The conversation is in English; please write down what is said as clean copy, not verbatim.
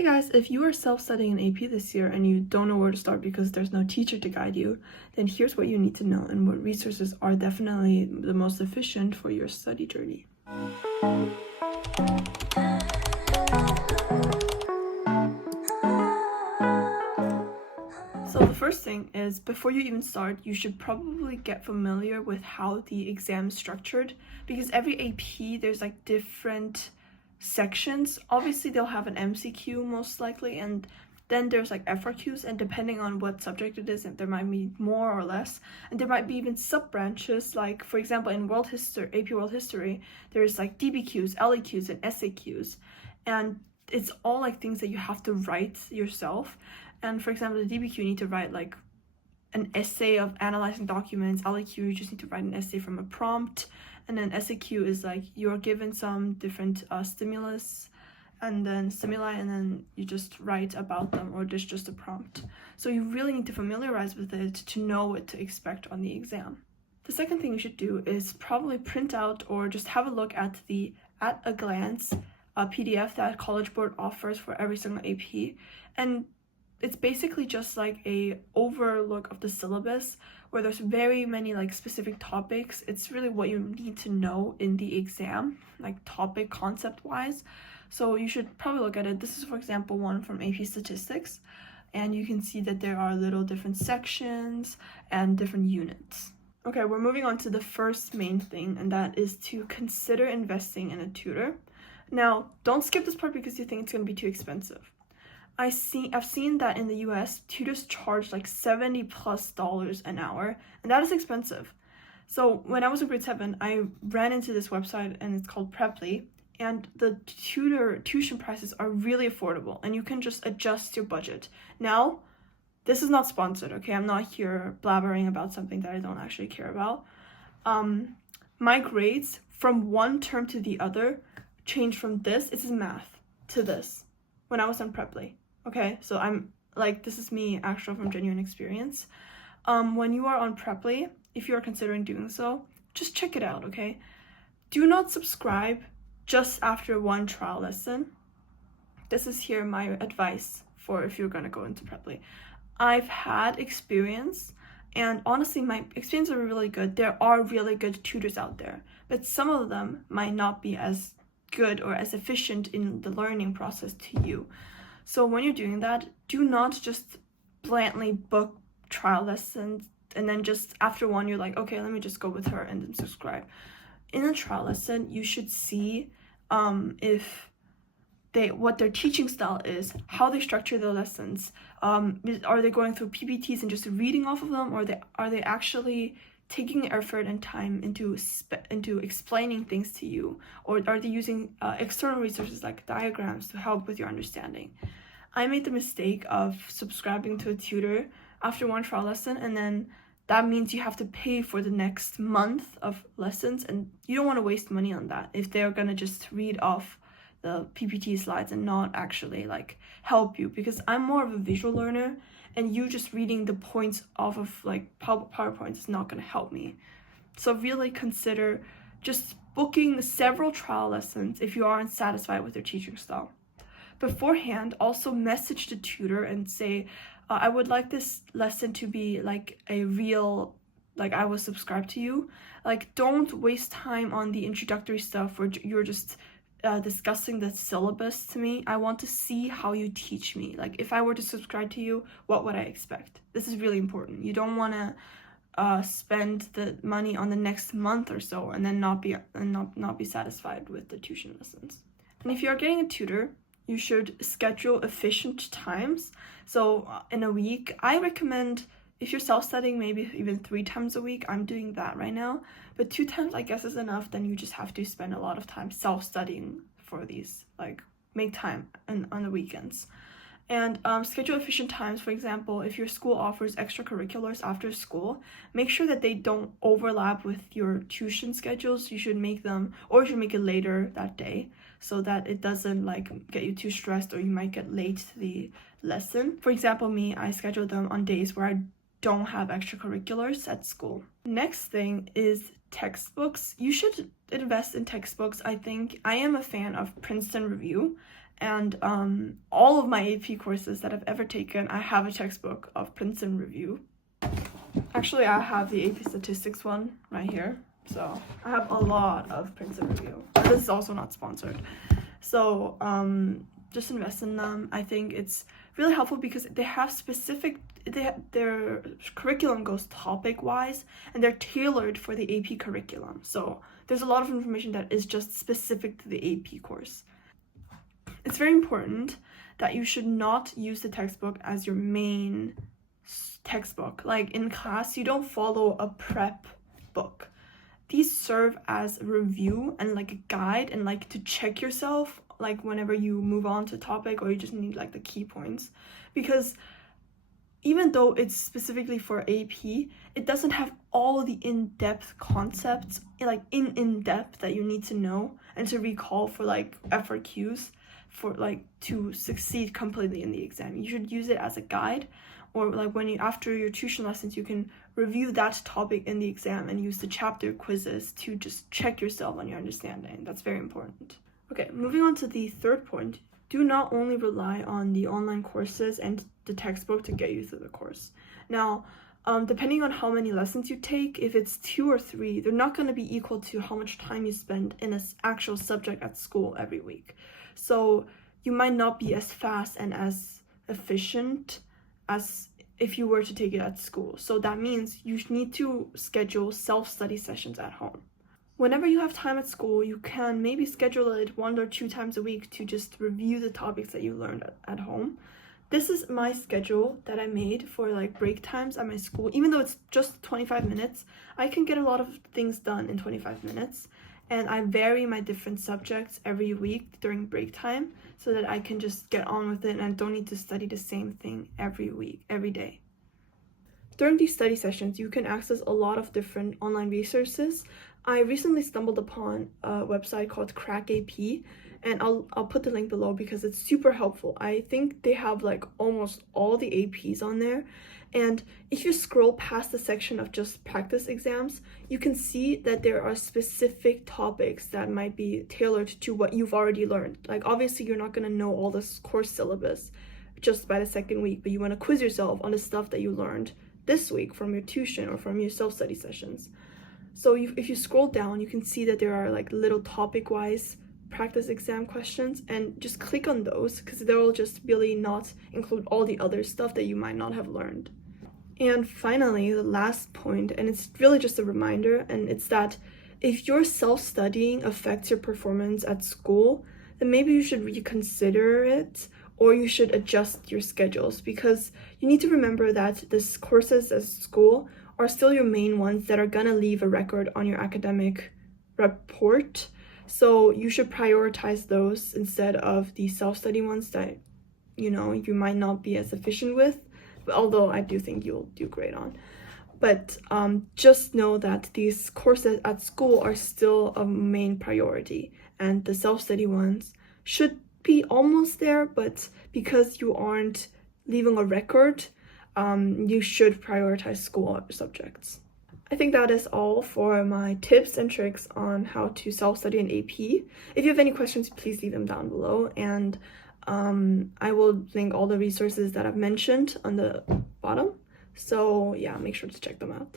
Hey guys, if you are self-studying an AP this year and you don't know where to start because there's no teacher to guide you, then here's what you need to know and what resources are definitely the most efficient for your study journey. So the first thing is, before you even start, you should probably get familiar with how the exam is structured, because every AP there's like different sections. Obviously they'll have an MCQ most likely, and then there's like FRQs, and depending on what subject it is, there might be more or less, and there might be even sub branches. Like for example, in world history, AP World History, there's like DBQs, LEQs, and SAQs, and it's all like things that you have to write yourself. And for example, the DBQ, you need to write like an essay of analyzing documents. LEQ, you just need to write an essay from a prompt. And then SAQ is like you're given some different stimuli, and then you just write about them, or there's just a prompt. So you really need to familiarize with it to know what to expect on the exam. The second thing you should do is probably print out or just have a look at the At a Glance PDF that College Board offers for every single AP. And it's basically just like a overlook of the syllabus where there's very many like specific topics. It's really what you need to know in the exam, like topic concept wise. So you should probably look at it. This is, for example, one from AP Statistics, and you can see that there are little different sections and different units. Okay, we're moving on to the first main thing, and that is to consider investing in a tutor. Now, don't skip this part because you think it's going to be too expensive. I've seen that in the US, tutors charge like $70+ an hour, and that is expensive. So when I was in grade 7, I ran into this website, and it's called Preply, and the tuition prices are really affordable, and you can just adjust your budget. Now, this is not sponsored, okay? I'm not here blabbering about something that I don't actually care about. My grades from one term to the other changed from this is math to this when I was on Preply. Okay, so I'm like, this is me actually from genuine experience. When you are on Preply, if you are considering doing so, just check it out, okay? Do not subscribe just after one trial lesson. This is here my advice for if you're gonna go into Preply. I've had experience, and honestly, my experiences are really good. There are really good tutors out there, but some of them might not be as good or as efficient in the learning process to you. So when you're doing that, do not just blatantly book trial lessons and then just after one you're like, okay, let me just go with her and then subscribe. In a trial lesson, you should see what their teaching style is, how they structure their lessons. Are they going through PPTs and just reading off of them, or are they actually taking effort and time into explaining things to you, or are they using external resources like diagrams to help with your understanding? I made the mistake of subscribing to a tutor after one trial lesson, and then that means you have to pay for the next month of lessons, and you don't want to waste money on that if they're gonna just read off the PPT slides and not actually like help you, because I'm more of a visual learner, and you just reading the points off of like PowerPoint is not going to help me. So really consider just booking several trial lessons if you aren't satisfied with your teaching style. Beforehand, also message the tutor and say, I would like this lesson to be like a real, like I will subscribe to you. Like, don't waste time on the introductory stuff where you're just discussing the syllabus to me. I want to see how you teach me. Like, if I were to subscribe to you, what would I expect? This is really important. You don't want to spend the money on the next month or so and then not be satisfied with the tuition lessons. And if you are getting a tutor, you should schedule efficient times. So in a week, I recommend, if you're self-studying, maybe even 3 times a week. I'm doing that right now, but 2 times I guess is enough. Then you just have to spend a lot of time self-studying for these, like make time on the weekends. And schedule efficient times. For example, if your school offers extracurriculars after school, make sure that they don't overlap with your tuition schedules. You should make them, or you should make it later that day, so that it doesn't like get you too stressed, or you might get late to the lesson. For example, me, I schedule them on days where I don't have extracurriculars at school. Next thing is textbooks. You should invest in textbooks. I think I am a fan of Princeton Review, And all of my AP courses that I've ever taken, I have a textbook of Princeton review. Actually, I have the AP statistics one right here. So I have a lot of Princeton review. This is also not sponsored. So just invest in them. I think it's really helpful because they have their curriculum goes topic wise, and they're tailored for the AP curriculum. So there's a lot of information that is just specific to the AP course. It's very important that you should not use the textbook as your main textbook. Like in class, you don't follow a prep book. These serve as a review and like a guide and like to check yourself, like whenever you move on to a topic or you just need like the key points. Because even though it's specifically for AP, it doesn't have all the in-depth concepts, like in-depth that you need to know and to recall for like FRQs for like to succeed completely in the exam. You should use it as a guide, or like when you after your tuition lessons, you can review that topic in the exam and use the chapter quizzes to just check yourself on your understanding. That's very important. Okay, moving on to the third point. Do not only rely on the online courses and the textbook to get you through the course. Now, depending on how many lessons you take, if it's 2 or 3, they're not going to be equal to how much time you spend in an actual subject at school every week. So you might not be as fast and as efficient as if you were to take it at school. So that means you need to schedule self-study sessions at home. Whenever you have time at school, you can maybe schedule it 1 or 2 times a week to just review the topics that you learned at home. This is my schedule that I made for like break times at my school. Even though it's just 25 minutes, I can get a lot of things done in 25 minutes. And I vary my different subjects every week during break time so that I can just get on with it and I don't need to study the same thing every week, every day. During these study sessions, you can access a lot of different online resources. I recently stumbled upon a website called Crack AP, and I'll put the link below because it's super helpful. I think they have like almost all the APs on there. And if you scroll past the section of just practice exams, you can see that there are specific topics that might be tailored to what you've already learned. Like obviously you're not going to know all this course syllabus just by the second week, but you want to quiz yourself on the stuff that you learned this week from your tuition or from your self-study sessions. So if you scroll down, you can see that there are like little topic-wise practice exam questions, and just click on those because they'll just really not include all the other stuff that you might not have learned. And finally, the last point, and it's really just a reminder, and it's that if your self-studying affects your performance at school, then maybe you should reconsider it, or you should adjust your schedules, because you need to remember that these courses at school are still your main ones that are gonna leave a record on your academic report. So you should prioritize those instead of the self-study ones that, you might not be as efficient with. Although I do think you'll do great on. But just know that these courses at school are still a main priority, and the self-study ones should be almost there, but because you aren't leaving a record, you should prioritize school subjects. I think that is all for my tips and tricks on how to self-study in AP. If you have any questions, please leave them down below, and I will link all the resources that I've mentioned on the bottom. So yeah, make sure to check them out.